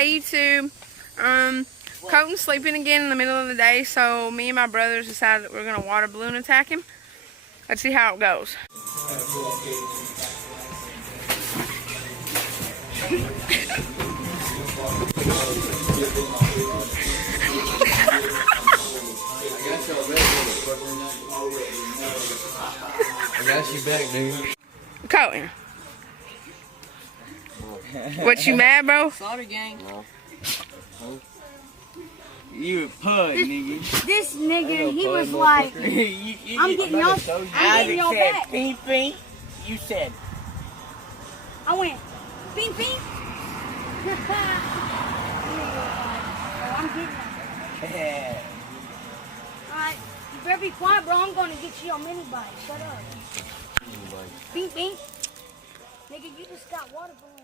Hey YouTube. Colton's sleeping again in the middle of the day, so me and my brothers decided that we're gonna water balloon attack him. Let's see how it goes. I got you back, dude. Colton. What, you mad, bro? Slaughter gang. No. You a pud, nigga. This nigga, he was like, I'm getting your back. Beep, beep. You said. I went, beep, beep. I'm getting that. Alright, you better be quiet, bro. I'm going to get you your mini bike. Shut up. Beep, beep. Nigga, you just got water balloon.